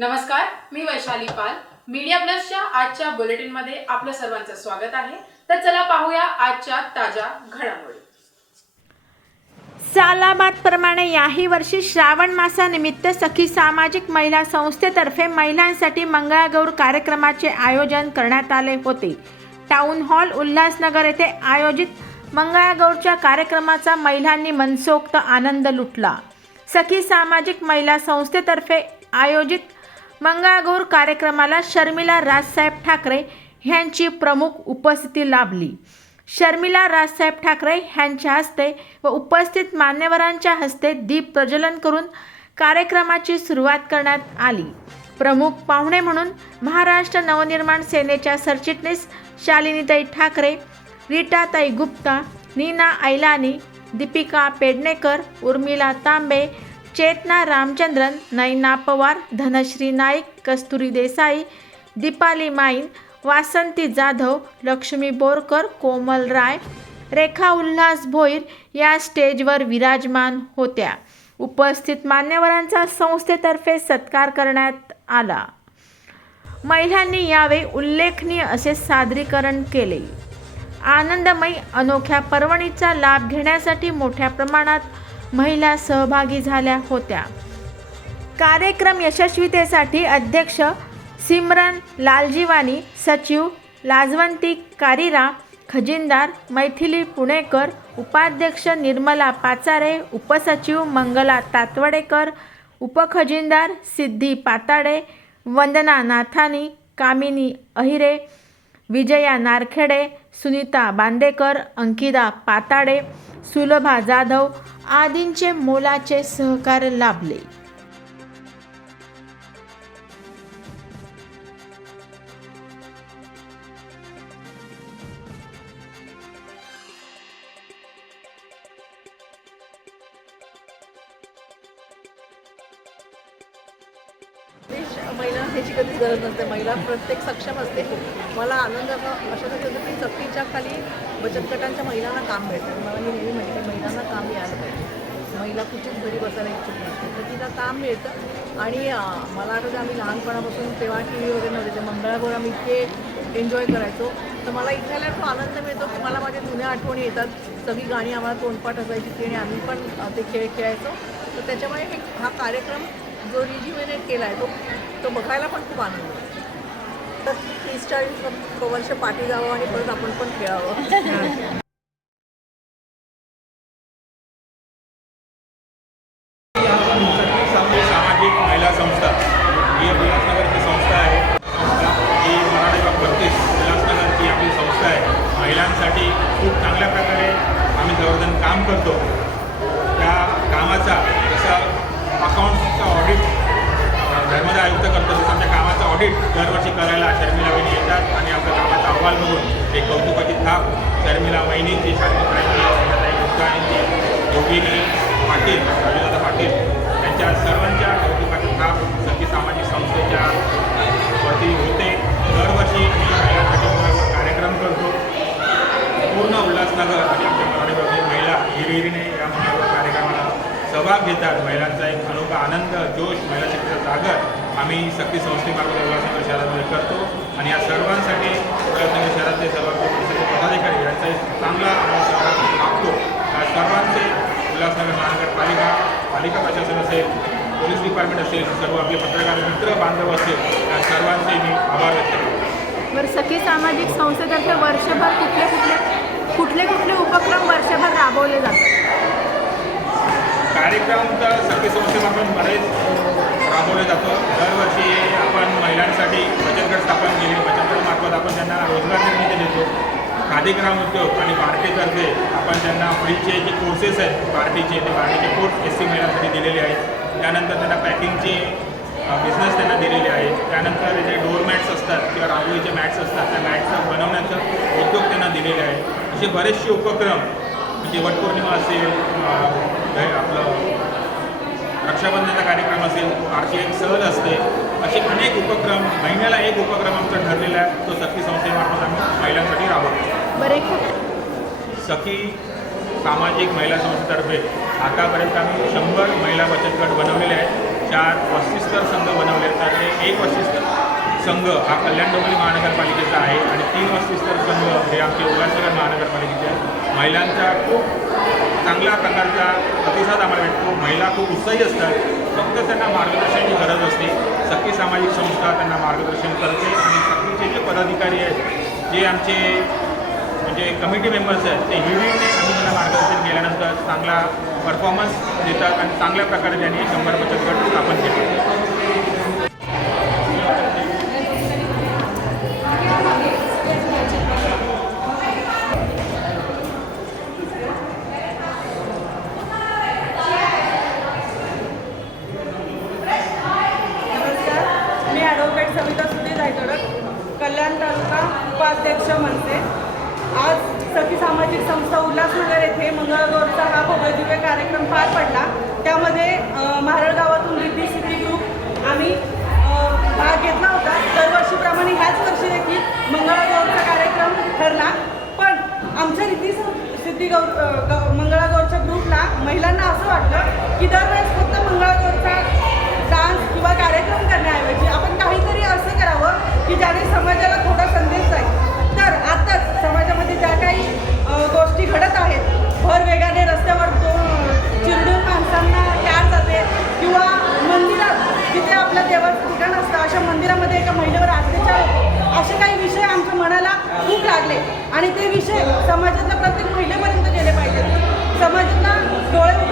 नमस्कार मी वैशाली पाल. मीडिया प्लसच्या आजच्या बुलेटिनमध्ये आपलं सर्वांचं स्वागत आहे. तर चला पाहूया आजच्या ताज्या घडामोडी. सालाबादप्रमाणे याही वर्षी श्रावण मासानिमित्त सखी सामाजिक महिला संस्थेतर्फे महिलांसाठी मंगळागौर कार्यक्रमाचे आयोजन करण्यात आले होते. टाउन हॉल उल्हासनगर येथे आयोजित मंगळागौरच्या कार्यक्रमाचा महिलांनी मनसोक्त आनंद लुटला. सखी सामाजिक महिला संस्थेतर्फे आयोजित मंगळागौर कार्यक्रमाला शर्मिला राजसाहेब ठाकरे ह्यांची प्रमुख उपस्थिती लाभली. शर्मिला राजसाहेब ठाकरे ह्यांच्या हस्ते व उपस्थित मान्यवरांच्या हस्ते दीप प्रज्वलन करून कार्यक्रमाची सुरुवात करण्यात आली. प्रमुख पाहुणे म्हणून महाराष्ट्र नवनिर्माण सेनेच्या सरचिटणीस शालिनीताई ठाकरे रीटाताई गुप्ता नीना ऐलानी दीपिका पेडणेकर उर्मिला तांबे चेतना रामचंद्रन नैना पवार धनश्री नाईक कस्तुरी देसाई दीपाली माईन वासंती जाधव लक्ष्मी बोरकर कोमल राय रेखा उल्हास भोईर या स्टेजवर विराजमान होत्या. उपस्थित मान्यवरांचा संस्थेतर्फे सत्कार करण्यात आला. महिलांनी यावेळी उल्लेखनीय असे सादरीकरण केले. आनंदमयी अनोख्या पर्वणीचा लाभ घेण्यासाठी मोठ्या प्रमाणात महिला सहभागी झाल्या होत्या. कार्यक्रम यशस्वीतेसाठी अध्यक्ष सिमरन लालजीवानी सचिव लाजवंती कारिरा खजिनदार मैथिली पुणेकर उपाध्यक्ष निर्मला पाचारे उपसचिव मंगला तातवडेकर उपखजिनदार सिद्धी पाताडे वंदना नाथानी कामिनी अहिरे विजया नारखेडे सुनीता बांदेकर अंकिता पाताडे सुलभा जाधव आदींचे मोलाचे सहकार्य लाभले. महिला ह्याची कधीच गरज नसते. महिला प्रत्येक सक्षम असते. मला आनंद अशा होतो की सक्तीच्या खाली बचत गटांच्या महिलांना काम मिळतं मला मी नेहमी म्हणते महिलांना काम मिळालं पाहिजे. महिला कुठेच घरी बसायला इच्छुक नसते. तर तिला काम मिळतं. आणि मला आठवतं आम्ही लहानपणापासून तेव्हा टी व्ही वगैरे नव्हते मंगळागौर आम्ही इतके एन्जॉय करायचो. तर मला इथे आल्यावर तो आनंद मिळतो की मला माझ्या जुन्या आठवणी येतात. सगळी गाणी आम्हाला तोंडपाठ असायची ती आणि आम्ही पण ते खेळ खेळायचो. तर त्याच्यामुळे हे हा कार्यक्रम जो रिज्युमिनेट केला आहे तो तो बघायला पण खूप आनंद होतो. तर तीस चाळीस वर्ष पाठी जावं आणि परत आपण पण खेळावं. सामाजिक महिला संस्था आहे. संस्था आहे. महिलांसाठी खूप चांगल्या प्रकारे आम्ही जवळजण काम करतो. त्या कामाचा धर्मदा आयुक्त करतो तसं आमच्या ऑडिट दरवर्षी करायला शर्मिला वहिनी येतात आणि आमच्या कामाचा अहवाल बघून एक कौतुकाची थाप शर्मिला वहिनींची शांतीताई गुप्ता योगिनी पाटील रविदादा पाटील यांच्या सर्वांच्या कौतुकाची थाप सखी सामाजिक संस्थेच्या वती होते. दरवर्षी मी कार्यक्रम करतो. पूर्ण उल्हासनगर आणि आमच्या मराठी महिला हिरिहिरीने या महिला कार्यक्रमाला सहभाग घेतात. महिलांचा एक अनोखा आनंद जोश महिला शक्तीचा जागर आम्ही सक्ती संस्थेमार्फत उल्हासनगर शहरामध्ये करतो. आणि या सर्वांसाठी उल्हासनगर शहरातले सर्वांचे पदाधिकारी यांचा चांगला आम्ही सहभाग मागतो. या सर्वांचे उल्हासनगर महानगरपालिका पालिका प्रशासन असेल पोलीस डिपार्टमेंट असेल सर्व आपले पत्रकार मित्र बांधव असेल या सर्वांचे मी आभार व्यक्त करतो. बरं सखी सामाजिक संस्थेतर्फे वर्षभर कुठले कुठले कुठले कुठले उपक्रम वर्षभर राबवले जातात? कार्यक्रम तर सखी संस्थेमार्फत बरेच राबवले जातो. दरवर्षी आपण महिलांसाठी बचत गट स्थापन केले. बचत गटमार्फत आपण त्यांना रोजगार निर्मिती देतो. खादी ग्राम उद्योग आणि बार्टीतर्फे आपण त्यांना फ्रीचे जे कोर्सेस आहेत पार्टीचे ते पार्टीचे कोर्स एस सी महिलांसाठी दिलेले आहेत. त्यानंतर त्यांना पॅकिंगचे बिझनेस त्यांना दिलेले आहेत. त्यानंतर जे डोअर मॅट्स असतात किंवा रांगोळीचे मॅट्स असतात त्या मॅट्स बनवण्याचं उद्योग त्यांना दिलेले आहेत. असे बरेचसे उपक्रम म्हणजे वटपौर्णिमा असेल आपलं रक्षाबंधनाचा कार्यक्रम असेल आरची एक सहल असते असे अनेक उपक्रम महिन्याला एक उपक्रम आमचा ठरलेला आहे तो सखी संस्थेमार्फत आम्ही महिलांसाठी राबवतो. सखी सामाजिक महिला संस्थेतर्फे आतापर्यंत आम्ही शंभर महिला बचत गट बनवलेले आहेत. चार वस्तीस्तर संघ बनवले त्यातले एक वस्तीस्तर संघ हा कल्याण डोंबिवली महानगरपालिकेचा आहे आणि तीन वस्तीस्तर संघ हे आमचे उल्हासनगर महानगरपालिकेचे आहेत. महिलांचा खूप चांगल्या प्रकारचा प्रतिसाद आम्हाला भेटतो. महिला खूप उत्साही असतात. फक्त त्यांना मार्गदर्शनाची गरज असते. सखी सामाजिक संस्था त्यांना मार्गदर्शन करते आणि सखीचे जे पदाधिकारी आहेत जे आमचे म्हणजे कमिटी मेंबर्स आहेत ते हिरवीने आम्ही त्यांना मार्गदर्शन केल्यानंतर चांगला परफॉर्मन्स देतात आणि चांगल्या प्रकारे त्यांनी शंभर बचत गट स्थापन केले नमस्कार मी सविता सुधीर रायतोडक कल्याण तालुका उपाध्यक्ष म्हणते आज सखी सामाजिक संस्था उल्हासनगर येथे मंगळगौरचा हा भव्यदिव्य कार्यक्रम पार पडला. त्यामध्ये अ, महाराळ गावातून रिद्धी सिद्धी ग्रुप आम्ही भाग घेतला होता. दरवर्षीप्रमाणे ह्याच वर्षी देखील मंगळागौरचा कार्यक्रम ठरला. पण आमच्या रिद्धी सिद्धी गौर मंगळागौरच्या ग्रुपला महिलांना असं वाटलं की दरवेळेस फक्त मंगळागौरचा लागले. आणि ते विषय समाजातल्या प्रत्येक महिलेपर्यंत गेले पाहिजेत. समाजातला डोळे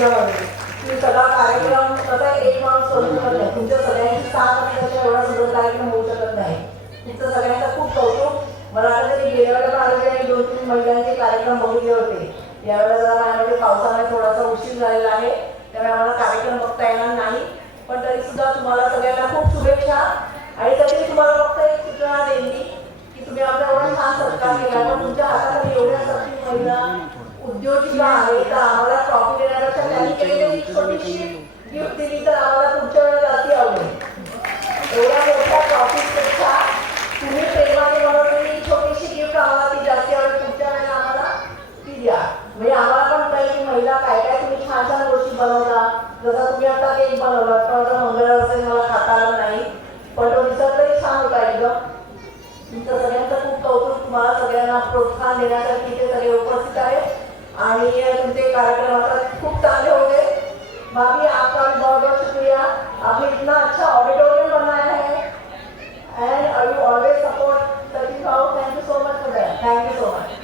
तुम्ही सगळा कार्यक्रम कसा एक माणूस करू शकत नाही. तुमच्या सगळ्यांची सहा महिन्याच्या एवढा सुंदर कार्यक्रम होऊ शकत नाही. तुमचं सगळ्यांचं खूप कौतुक. मला वाटतं की गेल्या वेळेला आलेले दोन तीन महिलांचे कार्यक्रम बघितले होते. यावेळेला जरा माझ्यामध्ये पावसामुळे थोडासा उशीर झालेला आहे. त्यामुळे आम्हाला कार्यक्रम बघता येणार नाही. पण तरी सुद्धा तुम्हाला सगळ्यांना खूप शुभेच्छा. आणि तरी तुम्हाला फक्त एक सूचना देईन की तुम्ही आपला एवढा छान सत्कार केला. पण तुमच्या उद्योजिका आहे तर आम्हाला त्यांनी केलेली एक छोटीशी गिफ्ट दिली तर आम्हाला पुढच्या वेळेला अति आवडेल. एवढ्या मोठ्या तुम्ही प्रेमाने बनवलेली छोटीशी गिफ्ट आम्हाला ती जास्त आवडेल पुढच्या वेळेला आम्हाला ती द्या. म्हणजे आम्हाला पण काही महिला काय काय तुम्ही छान छान गोष्टी बनवता. जसं तुम्ही आता केक बनवला पण आता मंगळ असेल मला खाता आलं नाही. पण तो दिसतही छान होता एकदम. तुमचं सगळ्यांचं खूप कौतुक तुम्हाला सगळ्यांना प्रोत्साहन देण्यासाठी इथे सगळे उपस्थित आहेत. आणि तुमचे कार्यक्रम आता खूप चांगले होते बाकी आपका भी बहुत बहुत शुक्रिया। आपने इतना अच्छा ऑडिटोरियम बनाया है। And you always support Sachin भाव thank you so much for that thank you so much